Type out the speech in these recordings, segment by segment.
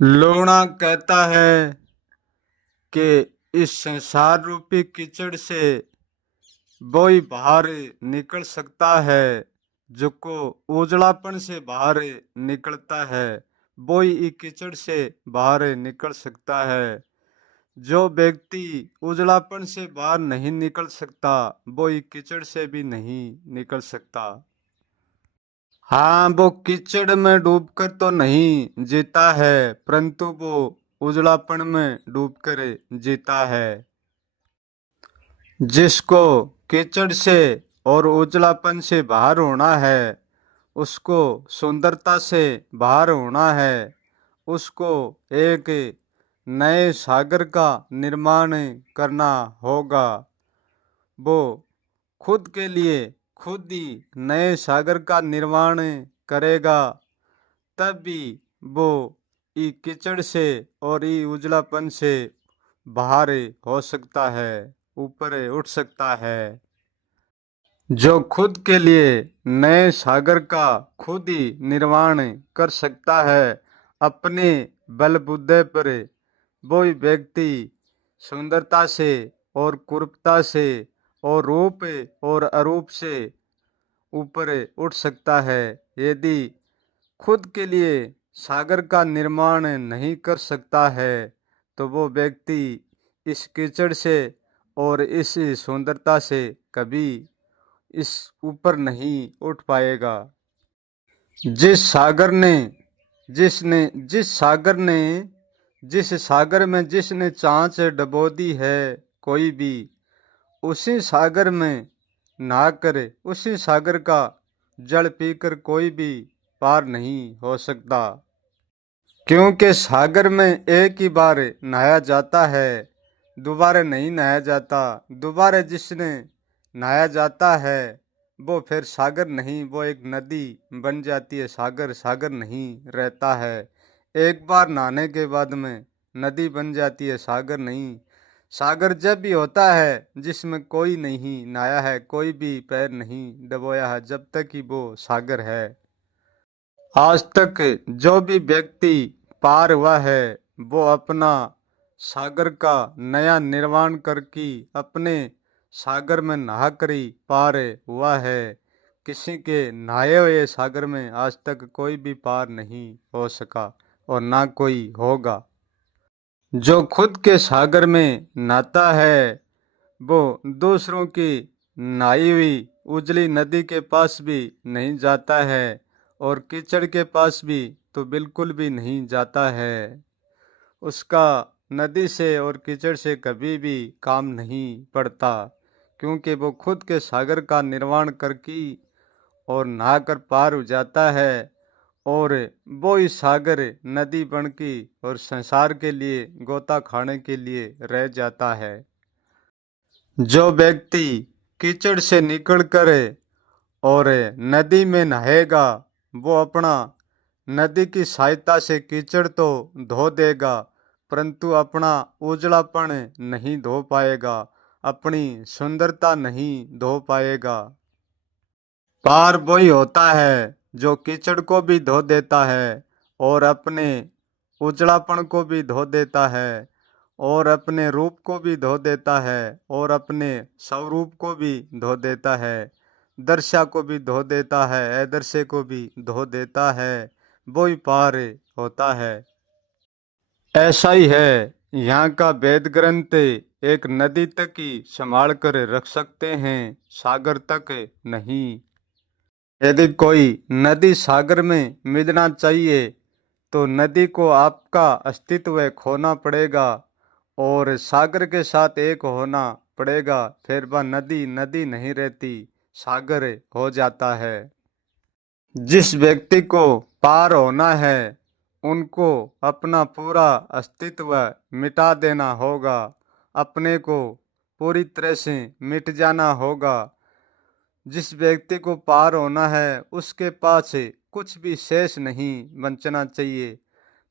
लोणा कहता है कि इस संसार रूपी कीचड़ से वो ही बाहर निकल सकता है। जो को उजलापन से बाहर निकलता है वो ही इस कीचड़ से बाहर निकल सकता है। जो व्यक्ति उजलापन से बाहर नहीं निकल सकता वो इस कीचड़ से भी नहीं निकल सकता। हाँ, वो कीचड़ में डूबकर तो नहीं जीता है, परंतु वो उजलापन में डूबकर जीता है। जिसको कीचड़ से और उजलापन से बाहर होना है, उसको सुंदरता से बाहर होना है, उसको एक नए सागर का निर्माण करना होगा। वो खुद के लिए खुद ही नए सागर का निर्माण करेगा, तब भी वो ई कीचड़ से और ई उजलापन से बाहर हो सकता है, ऊपर उठ सकता है। जो खुद के लिए नए सागर का खुद ही निर्माण कर सकता है अपने बलबूते पर, वो ही व्यक्ति सुंदरता से और कुरूपता से और रूप और अरूप से ऊपर उठ सकता है। यदि खुद के लिए सागर का निर्माण नहीं कर सकता है तो वो व्यक्ति इस कीचड़ से और इस सुंदरता से कभी इस ऊपर नहीं उठ पाएगा। जिस सागर ने जिस सागर में जिसने चांच डबो दी है कोई भी, उसी सागर में नहाकर उसी सागर का जल पीकर कोई भी पार नहीं हो सकता। क्योंकि सागर में एक ही बार नहाया जाता है, दोबारा नहीं नहाया जाता। दोबारा जिसने नहाया जाता है वो फिर सागर नहीं, वो एक नदी बन जाती है। सागर सागर नहीं रहता है। एक बार नहाने के बाद में नदी बन जाती है, सागर नहीं। सागर जब भी होता है जिसमें कोई नहीं नहाया है, कोई भी पैर नहीं डबोया है, जब तक ही वो सागर है। आज तक जो भी व्यक्ति पार हुआ है वो अपना सागर का नया निर्माण करके अपने सागर में नहाकर ही पार हुआ है। किसी के नहाए हुए सागर में आज तक कोई भी पार नहीं हो सका और ना कोई होगा। जो खुद के सागर में नहाता है वो दूसरों की नहाई हुई उजली नदी के पास भी नहीं जाता है और कीचड़ के पास भी तो बिल्कुल भी नहीं जाता है। उसका नदी से और कीचड़ से कभी भी काम नहीं पड़ता, क्योंकि वो खुद के सागर का निर्माण करके और नहाकर पार हो जाता है और वो ही सागर नदी बन के और संसार के लिए गोता खाने के लिए रह जाता है। जो व्यक्ति कीचड़ से निकलकर और नदी में नहाएगा वो अपना नदी की सहायता से कीचड़ तो धो देगा, परंतु अपना उजलापन नहीं धो पाएगा, अपनी सुंदरता नहीं धो पाएगा। पार वही होता है जो कीचड़ को भी धो देता है और अपने उजड़ापन को भी धो देता है और अपने रूप को भी धो देता है और अपने स्वरूप को भी धो देता है, दर्शा को भी धो देता है, अदर्शे को भी धो देता है। वो ही पार होता है। ऐसा ही है, यहाँ का वेद ग्रंथ एक नदी तक ही संभाल कर रख सकते हैं, सागर तक नहीं। यदि कोई नदी सागर में मिलना चाहिए तो नदी को आपका अस्तित्व खोना पड़ेगा और सागर के साथ एक होना पड़ेगा, फिर वह नदी नदी नहीं रहती, सागर हो जाता है। जिस व्यक्ति को पार होना है उनको अपना पूरा अस्तित्व मिटा देना होगा, अपने को पूरी तरह से मिट जाना होगा। जिस व्यक्ति को पार होना है उसके पास कुछ भी शेष नहीं बचना चाहिए।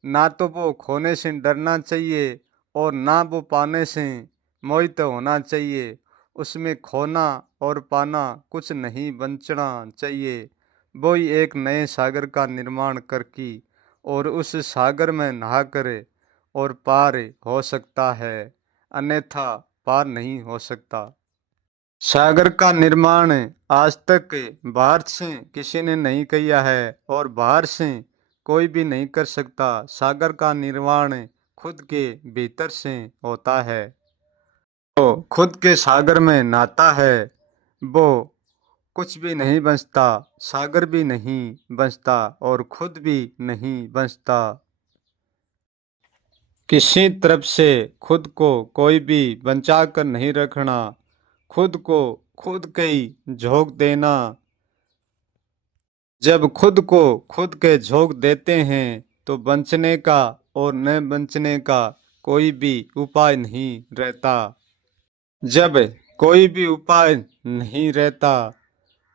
ना तो वो खोने से डरना चाहिए और ना वो पाने से मोहित होना चाहिए। उसमें खोना और पाना कुछ नहीं बचना चाहिए। वो ही एक नए सागर का निर्माण करके और उस सागर में नहाकर और पार हो सकता है, अन्यथा पार नहीं हो सकता। सागर का निर्माण आज तक बाहर से किसी ने नहीं किया है और बाहर से कोई भी नहीं कर सकता। सागर का निर्माण खुद के भीतर से होता है। वो खुद के सागर में नहाता है, वो कुछ भी नहीं बचता, सागर भी नहीं बचता और खुद भी नहीं बचता। किसी तरफ से खुद को कोई भी बचा कर नहीं रखना, खुद को खुद के ही झोंक देना। जब खुद को खुद के झोंक देते हैं तो बचने का और न बचने का कोई भी उपाय नहीं रहता। जब कोई भी उपाय नहीं रहता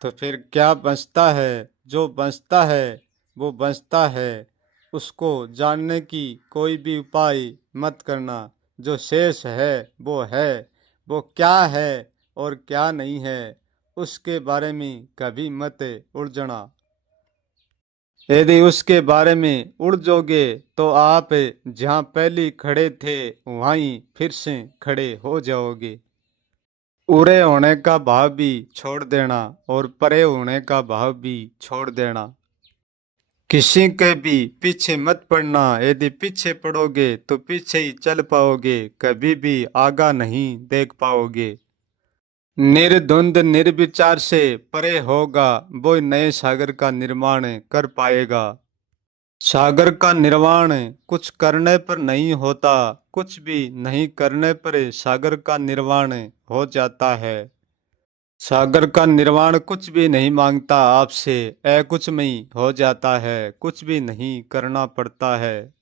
तो फिर क्या बचता है? जो बचता है वो बचता है, उसको जानने की कोई भी उपाय मत करना। जो शेष है वो क्या है और क्या नहीं है, उसके बारे में कभी मत उलझना। यदि उसके बारे में उड़ जाओगे तो आप जहाँ पहले खड़े थे वहीं फिर से खड़े हो जाओगे। उरे होने का भाव भी छोड़ देना और परे होने का भाव भी छोड़ देना। किसी के भी पीछे मत पड़ना। यदि पीछे पड़ोगे तो पीछे ही चल पाओगे, कभी भी आगा नहीं देख पाओगे। निर्द्वंद निर्विचार से परे होगा वो नए सागर का निर्माण कर पाएगा। सागर का निर्माण कुछ करने पर नहीं होता, कुछ भी नहीं करने पर सागर का निर्माण हो जाता है। सागर का निर्माण कुछ भी नहीं मांगता आपसे, कुछ में ही हो जाता है, कुछ भी नहीं करना पड़ता है।